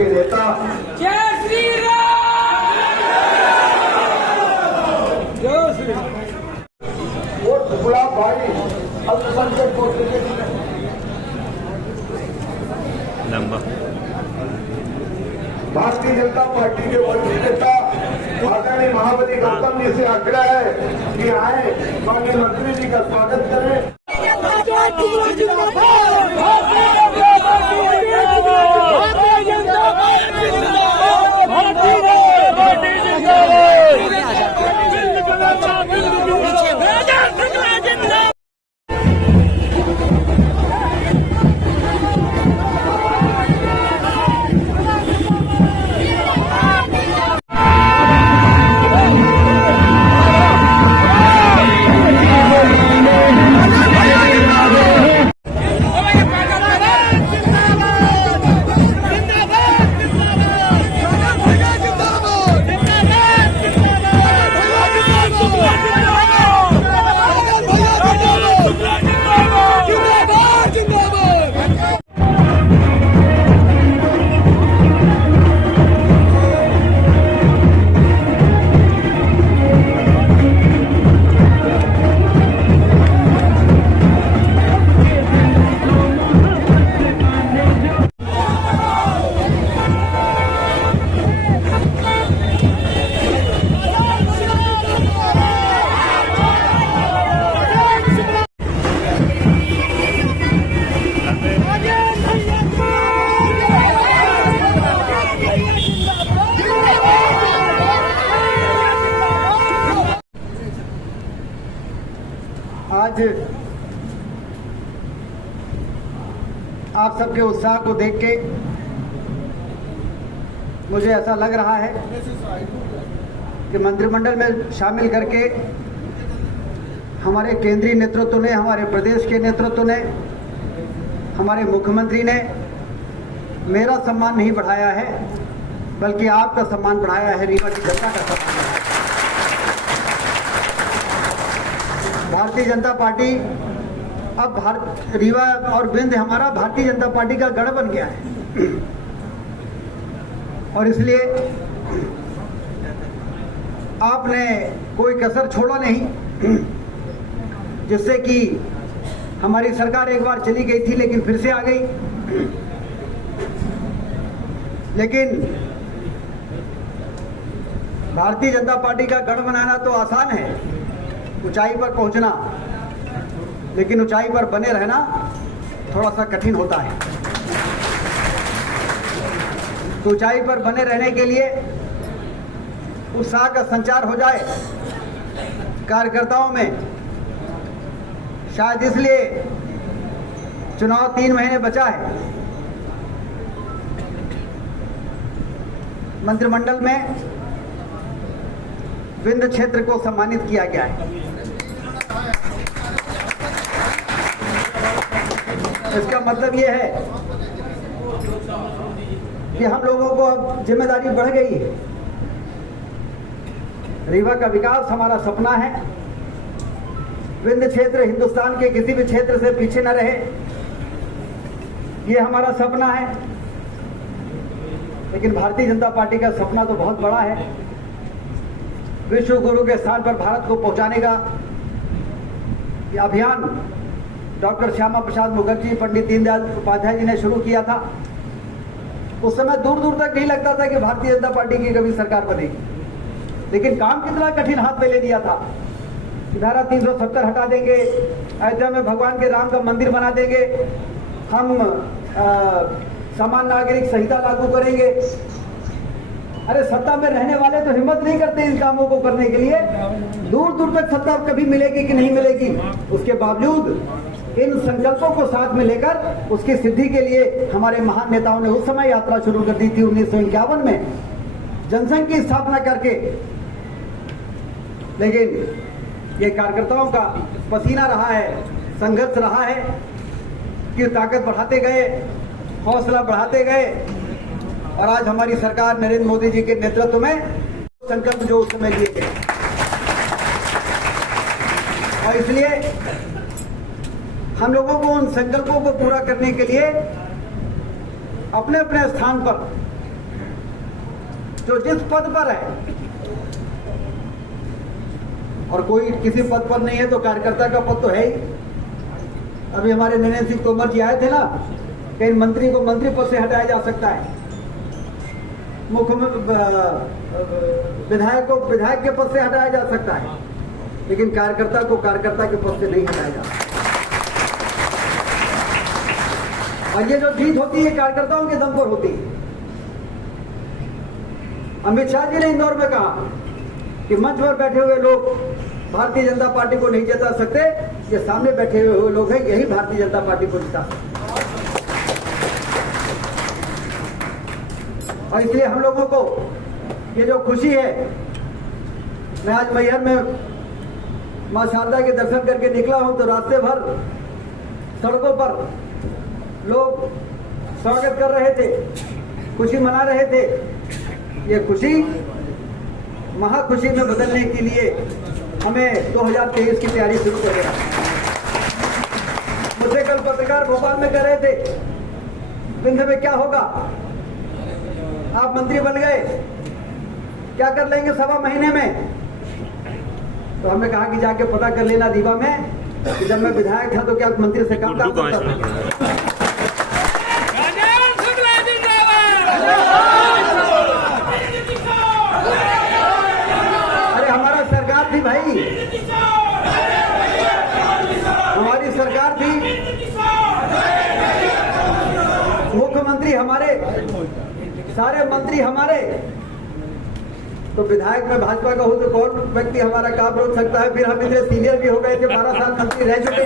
के नेता जय श्री राम, जय श्री राम। वो टुकड़ा भाई अल्पसंख्यक को भारतीय जनता पार्टी के वरिष्ठ नेता आदरणीय महामती गौतम जी से आग्रह है कि आए माननीय मंत्री जी का स्वागत करें। आज आप सबके उत्साह को देख के मुझे ऐसा लग रहा है कि मंत्रिमंडल में शामिल करके हमारे केंद्रीय नेतृत्व ने, हमारे प्रदेश के नेतृत्व ने, हमारे मुख्यमंत्री ने मेरा सम्मान नहीं बढ़ाया है, बल्कि आपका सम्मान बढ़ाया है, रीवा की जनता का सम्मान बढ़ाया है। भारतीय जनता पार्टी अब रीवा और विंध्य हमारा भारतीय जनता पार्टी का गढ़ बन गया है और इसलिए आपने कोई कसर छोड़ा नहीं, जिससे कि हमारी सरकार एक बार चली गई थी लेकिन फिर से आ गई। लेकिन भारतीय जनता पार्टी का गढ़ बनाना तो आसान है, ऊंचाई पर पहुंचना, लेकिन ऊंचाई पर बने रहना थोड़ा सा कठिन होता है। तो ऊंचाई पर बने रहने के लिए उत्साह का संचार हो जाए कार्यकर्ताओं में। शायद इसलिए चुनाव 3 महीने बचा है। मंत्रिमंडल में विंध्य क्षेत्र को सम्मानित किया गया है। इसका मतलब ये है कि हम लोगों को अब जिम्मेदारी बढ़ गई है। रीवा का विकास हमारा सपना है। विंध्य क्षेत्र हिंदुस्तान के किसी भी क्षेत्र से पीछे न रहे, ये हमारा सपना है। लेकिन भारतीय जनता पार्टी का सपना तो बहुत बड़ा है। विश्व गुरु के स्थान पर भारत को पहुंचाने का ये अभियान डॉक्टर श्यामा प्रसाद मुखर्जी, पंडित दीनदयाल उपाध्याय जी ने शुरू किया था। उस समय दूर दूर तक नहीं लगता था कि भारतीय जनता पार्टी की कभी सरकार बनेगी, लेकिन काम कितना कठिन हाथ में ले लिया था। धारा 370 हटा देंगे, अयोध्या में भगवान के राम का मंदिर बना देंगे, हम समान नागरिक संहिता लागू करेंगे। अरे सत्ता में रहने वाले तो हिम्मत नहीं करते इन कामों को करने के लिए। दूर दूर तक सत्ता कभी मिलेगी कि नहीं मिलेगी, उसके बावजूद इन संकल्पों को साथ में लेकर उसकी सिद्धि के लिए हमारे महान नेताओं ने उस समय यात्रा शुरू कर दी थी 1951 में, जनसंघ की स्थापना करके। लेकिन ये कार्यकर्ताओं का पसीना रहा है, संघर्ष रहा है कि ताकत बढ़ाते गए, हौसला बढ़ाते गए और आज हमारी सरकार नरेंद्र मोदी जी के नेतृत्व में संकल्प जो उस समय लिए गए, और इसलिए हम लोगों को उन संकल्पों को पूरा करने के लिए अपने अपने स्थान पर जो जिस पद पर है, और कोई किसी पद पर नहीं है तो कार्यकर्ता का पद तो है ही। अभी हमारे नरेंद्र सिंह तोमर जी आए थे ना, कई मंत्री को मंत्री पद से हटाया जा सकता है, विधायक को विधायक के पद से हटाया जा सकता है, लेकिन कार्यकर्ता को कार्यकर्ता के पद से नहीं हटाया जा सकता। और ये जो जीत होती है कार्यकर्ताओं के दम पर होती है। अमित शाह जी ने इंदौर में कहा कि मंच पर बैठे हुए लोग भारतीय जनता पार्टी को नहीं जिता सकते, ये सामने बैठे हुए लोग हैं, यही भारतीय जनता पार्टी को जिता सकते। और इसलिए हम लोगों को ये जो खुशी है, मैं आज मैहर में मां शारदा के दर्शन करके निकला हूं तो रास्ते भर सड़कों पर लोग स्वागत कर रहे थे, खुशी मना रहे थे। ये खुशी महाखुशी में बदलने के लिए हमें 2023 की तैयारी शुरू करेगा। मुझसे कल पत्रकार भोपाल में कह रहे थे, विंध्य में क्या होगा, आप मंत्री बन गए, क्या कर लेंगे 1.25 महीने में? तो हमने कहा कि जाके पता कर लेना रीवा में कि जब मैं विधायक था तो क्या मंत्री से कम काम करता था। अरे हमारा सरकार थी भाई, हमारी सरकार थी, मुख्यमंत्री हमारे, सारे मंत्री हमारे। तो विधायक में भाजपा का हो तो कौन व्यक्ति हमारा काम रोक सकता है? फिर हम इतने सीनियर भी हो गए थे, 12 साल मंत्री रह चुके।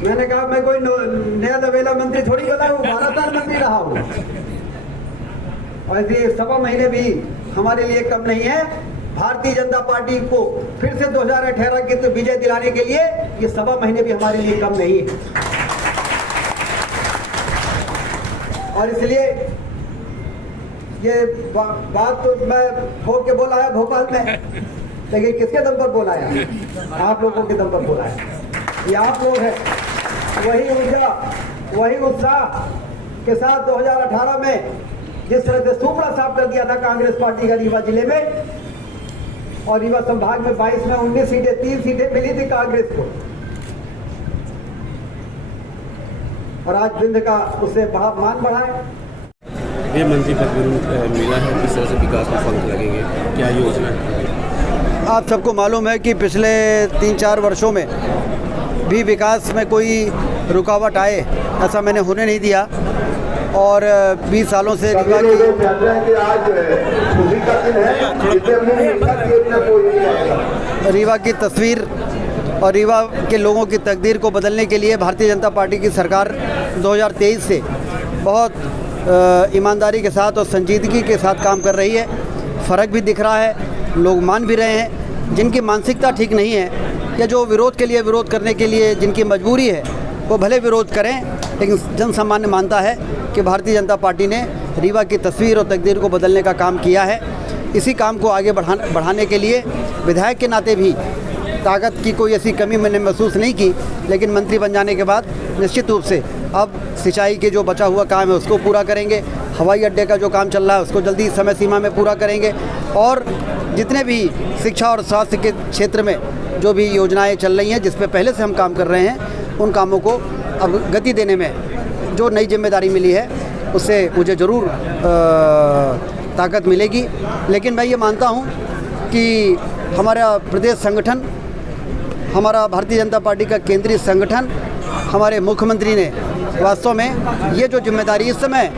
मैंने कहा मैं कोई नया लवेला मंत्री थोड़ी बना हूँ, 12 साल मंत्री रहा हूँ। और ये 1.25 महीने भी हमारे लिए कम नहीं है। भारतीय जनता पार्टी को फिर से 2018 की तो विजय दिलाने के लिए ये 1.25 महीने भी हमारे लिए कम नहीं है। और इसलिए ये बात तो मैं हो के बोला है भोपाल में, लेकिन किसके दम पर बोला है? आप लोगों के दम पर बोला है। ये आप लोग हैं, वही ऊर्जा वही उत्साह के साथ 2018 में जिस तरह से सुपड़ा साफ कर दिया था कांग्रेस पार्टी का रीवा जिले में, और रीवा संभाग में 22 में 19 सीटें, 3 सीटें मिली थी कांग्रेस को, और आज विंध्य का उससे मान बढ़ा है। ये मंत्री पद मिला है, किस तरह से विकास में फंड लगेंगे, क्या योजना है? आप सबको मालूम है कि पिछले 3-4 वर्षों में भी विकास में कोई रुकावट आए ऐसा मैंने होने नहीं दिया। और 20 सालों से रीवा की तस्वीर और रीवा के लोगों की तकदीर को बदलने के लिए भारतीय जनता पार्टी की सरकार 2023 से बहुत ईमानदारी के साथ और संजीदगी के साथ काम कर रही है। फ़र्क भी दिख रहा है, लोग मान भी रहे हैं। जिनकी मानसिकता ठीक नहीं है या जो विरोध के लिए विरोध करने के लिए जिनकी मजबूरी है वो भले विरोध करें, लेकिन जन सामान्य मानता है कि भारतीय जनता पार्टी ने रीवा की तस्वीर और तकदीर को बदलने का काम किया है। इसी काम को आगे बढ़ाने के लिए विधायक के नाते भी ताकत की कोई ऐसी कमी मैंने महसूस नहीं की, लेकिन मंत्री बन जाने के बाद निश्चित रूप से अब सिंचाई के जो बचा हुआ काम है उसको पूरा करेंगे, हवाई अड्डे का जो काम चल रहा है उसको जल्दी समय सीमा में पूरा करेंगे, और जितने भी शिक्षा और स्वास्थ्य के क्षेत्र में जो भी योजनाएं चल रही हैं जिस पे पहले से हम काम कर रहे हैं उन कामों को अब गति देने में जो नई जिम्मेदारी मिली है उससे मुझे ज़रूर ताकत मिलेगी। लेकिन मैं ये मानता हूँ कि हमारा प्रदेश संगठन, हमारा भारतीय जनता पार्टी का केंद्रीय संगठन, हमारे मुख्यमंत्री ने वास्तव में ये जो जिम्मेदारी इस समय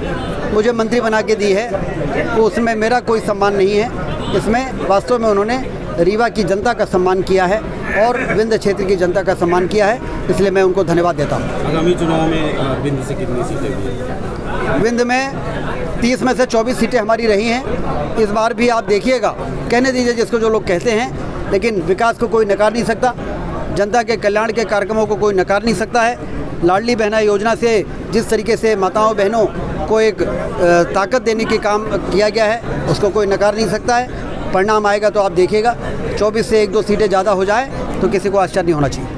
मुझे मंत्री बना के दी है तो उसमें मेरा कोई सम्मान नहीं है। इसमें वास्तव में उन्होंने रीवा की जनता का सम्मान किया है और विंध्य क्षेत्र की जनता का सम्मान किया है, इसलिए मैं उनको धन्यवाद देता हूँ। आगामी चुनाव में विंध्य से कितनी सीटें भी? विंध्य में 30 में से 24 सीटें हमारी रही हैं। इस बार भी आप देखिएगा, कहने दीजिए जिसको जो लोग कहते हैं, लेकिन विकास को कोई नकार नहीं सकता, जनता के कल्याण के कार्यक्रमों को कोई नकार नहीं सकता है। लाडली बहना योजना से जिस तरीके से माताओं बहनों को एक ताकत देने की काम किया गया है उसको कोई नकार नहीं सकता है। परिणाम आएगा तो आप देखिएगा, 24 से 1-2 सीटें ज़्यादा हो जाए तो किसी को आश्चर्य नहीं होना चाहिए।